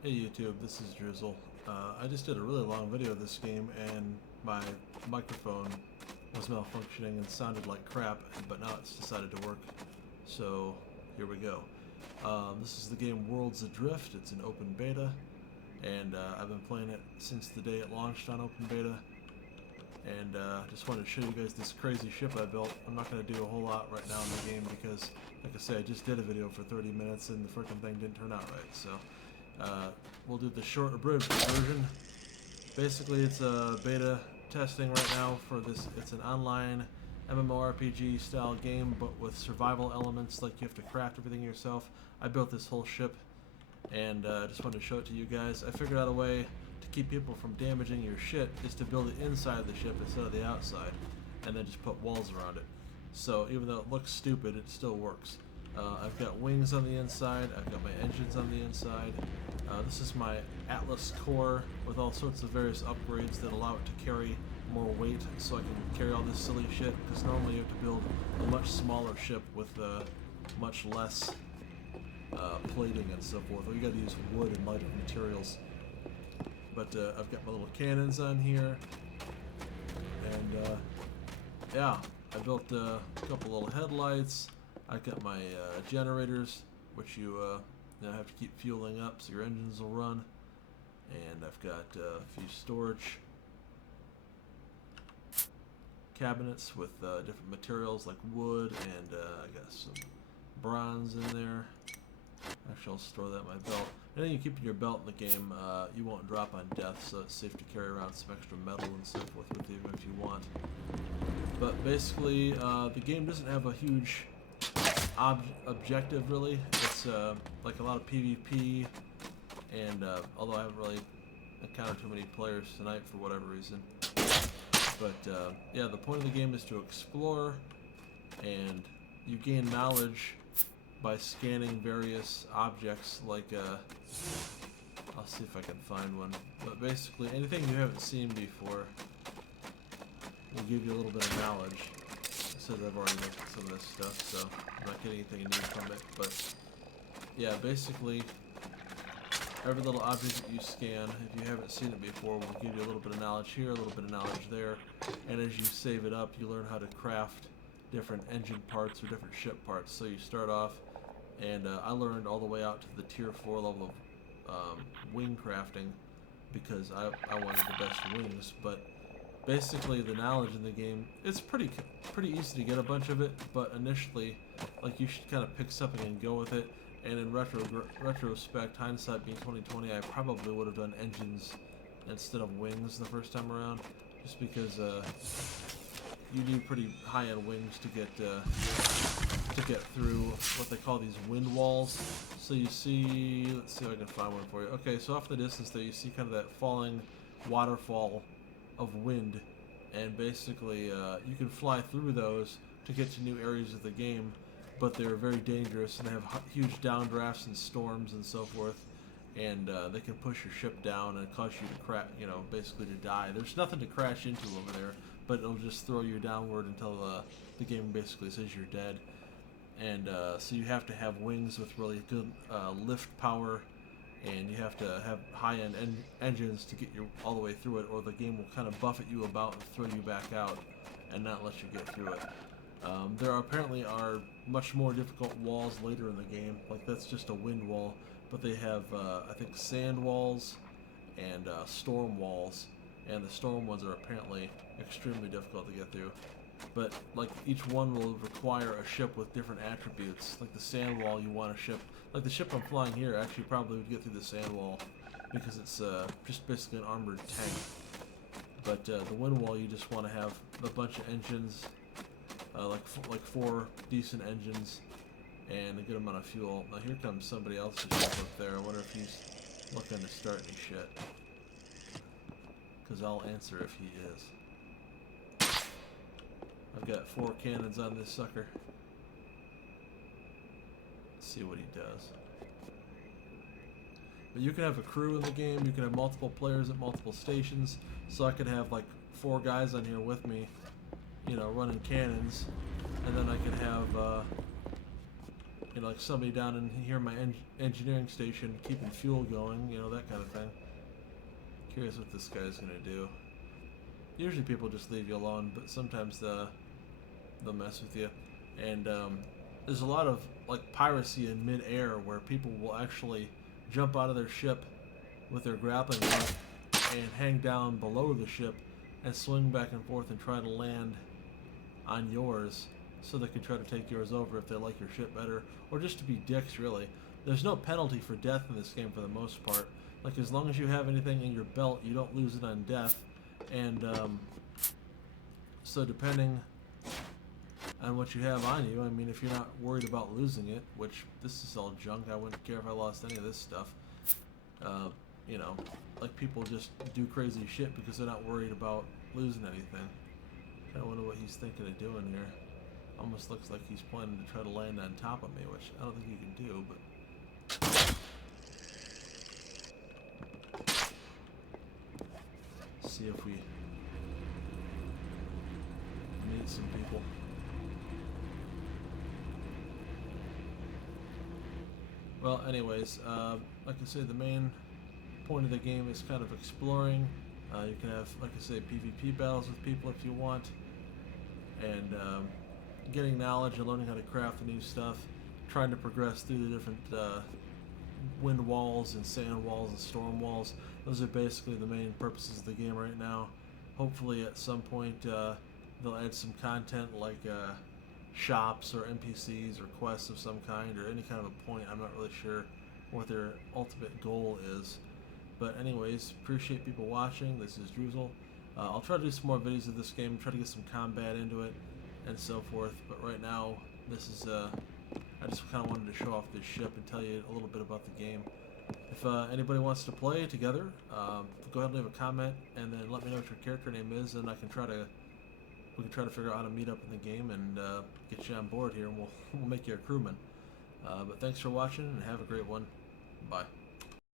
Hey YouTube, this is Drizzle. I just did a really long video of this game and my microphone was malfunctioning and sounded like crap, but now it's decided to work. So here we go. This is the game Worlds Adrift. It's an open beta, and I've been playing it since the day it launched on open beta. And just wanted to show you guys this crazy ship I built. I'm not going to do a whole lot right now in the game because, like I said, I just did a video for 30 minutes and the frickin' thing didn't turn out right. So we'll do the short abridged version. Basically, it's a beta testing right now for this. It's an online MMORPG style game, but with survival elements, like you have to craft everything yourself. I built this whole ship, and I just wanted to show it to you guys. I figured out a way to keep people from damaging your shit is to build it inside the ship instead of the outside, and then just put walls around it. So even though it looks stupid, it still works. I've got wings on the inside, I've got my engines on the inside. This is my Atlas core with all sorts of various upgrades that allow it to carry more weight, so I can carry all this silly shit, because normally you have to build a much smaller ship with much less plating and so forth. Or you gotta use wood and lighter materials. But I've got my little cannons on here, and yeah, I built a couple little headlights. I've got my generators, which you have to keep fueling up so your engines will run, and I've got a few storage cabinets with different materials like wood, and I got some bronze in there. Actually, I'll store that in my belt. Anything you keep in your belt in the game, you won't drop on death, so it's safe to carry around some extra metal and so forth with you if you want. But basically, the game doesn't have a huge objective, really. It's like a lot of PvP, and although I haven't really encountered too many players tonight for whatever reason. But yeah, the point of the game is to explore, and you gain knowledge by scanning various objects, like I'll see if I can find one, but basically anything you haven't seen before will give you a little bit of knowledge. It says I've already looked at some of this stuff, so I'm not getting anything new from it, but yeah, basically every little object that you scan, if you haven't seen it before, will give you a little bit of knowledge here, a little bit of knowledge there, and as you save it up, you learn how to craft different engine parts or different ship parts. So you start off, and I learned all the way out to the tier 4 level of wing crafting because I wanted the best wings. But basically the knowledge in the game, it's pretty easy to get a bunch of it, but initially, like, you should kind of pick something and go with it. And in retrospect, hindsight being 2020, I probably would have done engines instead of wings the first time around, just because you need pretty high-end wings to get through what they call these wind walls. So you see, let's see if I can find one for you. Okay, so off the distance there, you see kind of that falling waterfall of wind, and basically you can fly through those to get to new areas of the game, but they're very dangerous and they have huge downdrafts and storms and so forth, and they can push your ship down and cause you to crash, basically to die. There's nothing to crash into over there, but it'll just throw you downward until the game basically says you're dead. And so you have to have wings with really good lift power, and you have to have high-end engines to get you all the way through it, or the game will kind of buffet you about and throw you back out and not let you get through it. There apparently are much more difficult walls later in the game, like that's just a wind wall, but they have, I think, sand walls and storm walls, and the storm ones are apparently extremely difficult to get through. But like each one will require a ship with different attributes. Like the sand wall, you want a ship, like the ship I'm flying here actually probably would get through the sand wall because it's just basically an armored tank. But the wind wall, you just want to have a bunch of engines, like 4 decent engines, and a good amount of fuel. Now here comes somebody else's ship up there. I wonder if he's looking to start any shit, because I'll answer if he is. I've got 4 cannons on this sucker. Let's see what he does. But you can have a crew in the game, you can have multiple players at multiple stations, so I could have like 4 guys on here with me, running cannons, and then I could have you know, like somebody down in here, my engineering station, keeping fuel going, you know, that kind of thing. Curious what this guy's gonna do. Usually people just leave you alone, but sometimes they'll mess with you. And there's a lot of like piracy in mid-air where people will actually jump out of their ship with their grappling hook and hang down below the ship and swing back and forth and try to land on yours so they can try to take yours over if they like your ship better, or just to be dicks, really. There's no penalty for death in this game for the most part. Like, as long as you have anything in your belt, you don't lose it on death. And so depending on what you have on you, I mean, if you're not worried about losing it, which this is all junk, I wouldn't care if I lost any of this stuff. You know, like, people just do crazy shit because they're not worried about losing anything. I wonder what he's thinking of doing here. Almost looks like he's planning to try to land on top of me, which I don't think he can do, but... see if we meet some people. Well, anyways, like I say, the main point of the game is kind of exploring. You can have, like I say, PvP battles with people if you want, and getting knowledge and learning how to craft the new stuff, trying to progress through the different wind walls and sand walls and storm walls. Those are basically the main purposes of the game right now. Hopefully at some point they'll add some content like shops or NPCs or quests of some kind or any kind of a point. I'm not really sure what their ultimate goal is. But anyways, appreciate people watching. This is Droozle. I'll try to do some more videos of this game, try to get some combat into it and so forth. But right now, this is I just kind of wanted to show off this ship and tell you a little bit about the game. If anybody wants to play together, go ahead and leave a comment and then let me know what your character name is, and we can try to figure out how to meet up in the game and get you on board here, and we'll make you a crewman. But thanks for watching and have a great one. Bye.